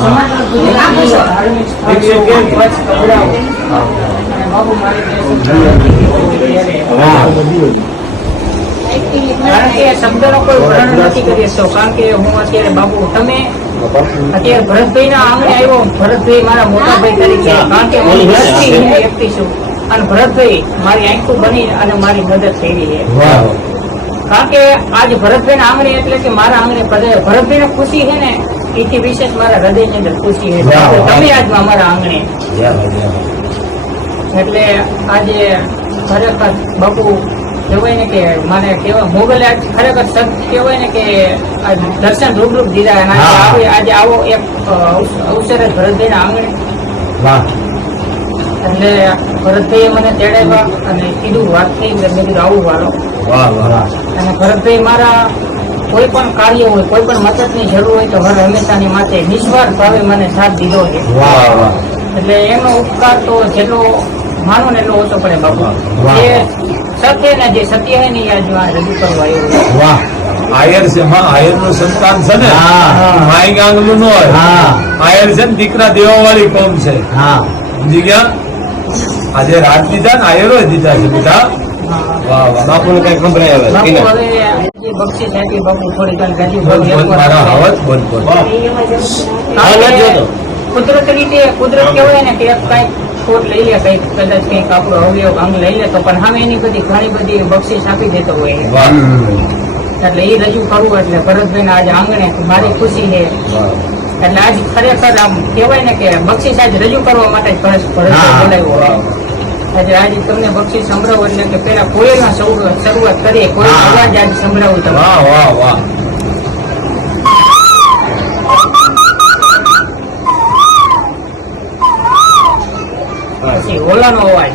કારણ કે શબ્દનો કોઈ વર્ણન નથી કરી શકતો. કારણ કે હું અત્યારે બાબુ તમે અત્યારે ભરતભાઈ ના આંગણે આવ્યો. ભરતભાઈ મારા મોટા ભાઈ તરીકે, કારણ કે હું વર્ષથી વ્યક્તિ છું અને ભરતભાઈ મારી આંખો બની અને મારી મદદ કરી છે. કારણ કે આજ ભરતભાઈ ના આંગણે એટલે કે મારા આંગણે ભરતભાઈ ને ખુશી છે ને એથી વિશેષ મારા હૃદય ની અંદર ખુશી છે. તમે આજ અમારા આંગણે એટલે આજે ખરેખર બાપુ કહેવાય ને કે મને કેવા મોગલે ખરેખર સત કહેવાય ને કે દર્શન રૂબરૂપ દીધા. આજે આવો એક અવસર ભરતભાઈ ના આંગણે એટલે ભરતભાઈએ મને તેડાવ્યા અને કીધું વાત થઈ મેં કીધું આવું વાળો. અને ભરતભાઈ મારા કોઈ પણ કાર્ય હોય કોઈ પણ મદદની જરૂર હોય તો હર હંમેશાની માટે નિસ્વાર્થ ભાવે મને સાથ દીધો છે. એટલે એનો ઉપકાર તો જેટલો માનો ને એટલો ઓછો પડે બાપુ. જે સત્ય ને જે સત્ય છે ને એ આજે રજૂ કરવા આવ્યું. આયર છે આયર નું સંતાન છે ને માઈ ગાંગલું નો આયર છે ને દીકરા દેવા વાળી કોમ છે. સમજી ગયા? આજે રાત દીધા ને આયરો દીધા છે બેટા. વાહ વાહ બાપુ ને કઈ સંભળાય હવે બક્ષીસ આપી બાપુ થોડી કુદરત રીતે કુદરત કેવાય ને કે કઈક ખોટ લઈ લે કઈક કદાચ કઈક આપણો અવયવ અંગ લઈ લે તો પણ સામે એની બધી ઘણી બધી બક્ષીસ આપી દેતો હોય. એટલે એ રજૂ કરવું એટલે ભરતભાઈ ના આજે આંગણે મારી ખુશી છે. એટલે આજ ખરેખર આમ કેવાય ને કે બક્ષીસ આજ રજૂ કરવા માટે ભરતભાઈ બોલાવ્યો. આજે આજે તમને બક્ષીસ સંભળાવું એટલે કે પેલા કોયલના શરૂઆત કરીએ. કોઈ અવાજ આજે સંભળાવું તમે. પછી ઓલાનો અવાજ.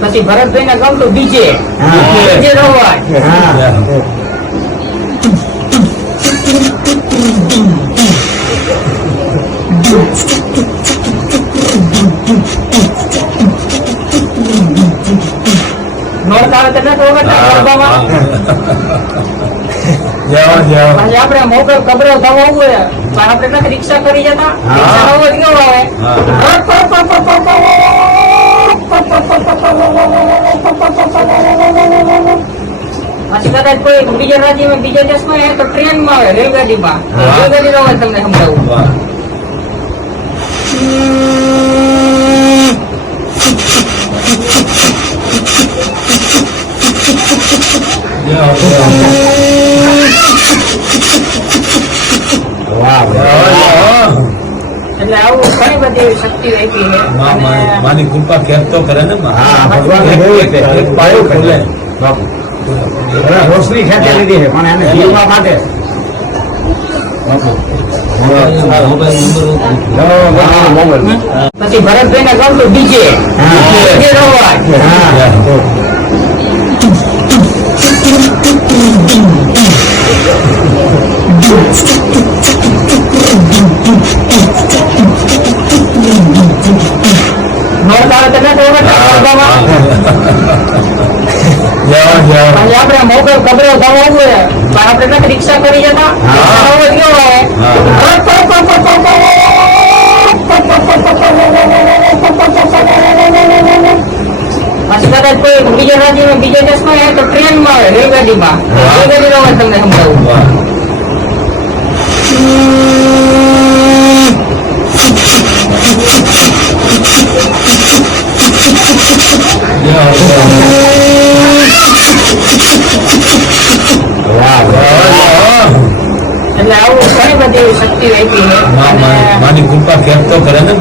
પછી ભરતભાઈ ને ગમતું ડીજે નો અવાજ. નોરતા આવે તો આપડે મોકલ કબરે થવા હોય પણ આપડે રિક્ષા કરી જતા અવાજ કેવો આવે. પછી કદાચ કોઈ બીજા રાજ્યમાં બીજા દેશમાં તો ટ્રેન માં આવે રેલગાડીમાં રેલગાડી નો અવાજ તમને સમજાવું. એટલે આવું ઘણી બધી એવી શક્તિ આપી છે. માની કૃપા ખેપ તો કરે ને રોશની ખેંચી લીધી છે પણ એને જીવવા માટે પછી ભરતભાઈ ને ગમતું ડીજે આપડે મોકલ કબરે થવા હોય પણ આપડે રિક્ષા કરી જતા અવાજ કેવો આવે. પછી કદાચ કોઈ બીજા રાજ્યમાં બીજા દેશમાં તો ટ્રેન માં આવે રેલગાડીમાં રેલગાડી નો અવાજ તમને સમજાવું. એટલે આવું ઘણી બધી એવી શક્તિ આપી છે. માની કૃપા ખેપ તો કરે ને